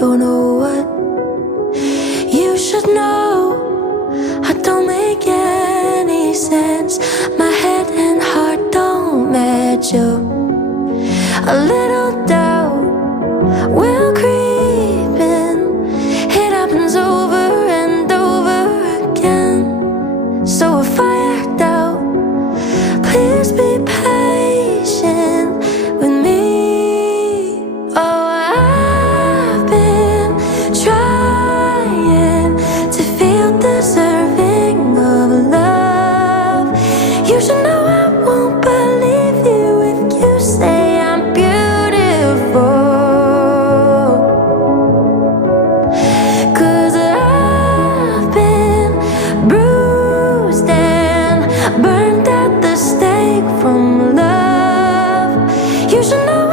don't know what you should know. I don't make any sense. My head and heart don't match up. A little doubt will creep in. It happens over and over again. So if I act out, please be patient with me. Oh, I've been trying to feel deserving of love. You should know I won't believe you if you say I'm beautiful. 'Cause I've been bruised and burned at the stake from love. You should know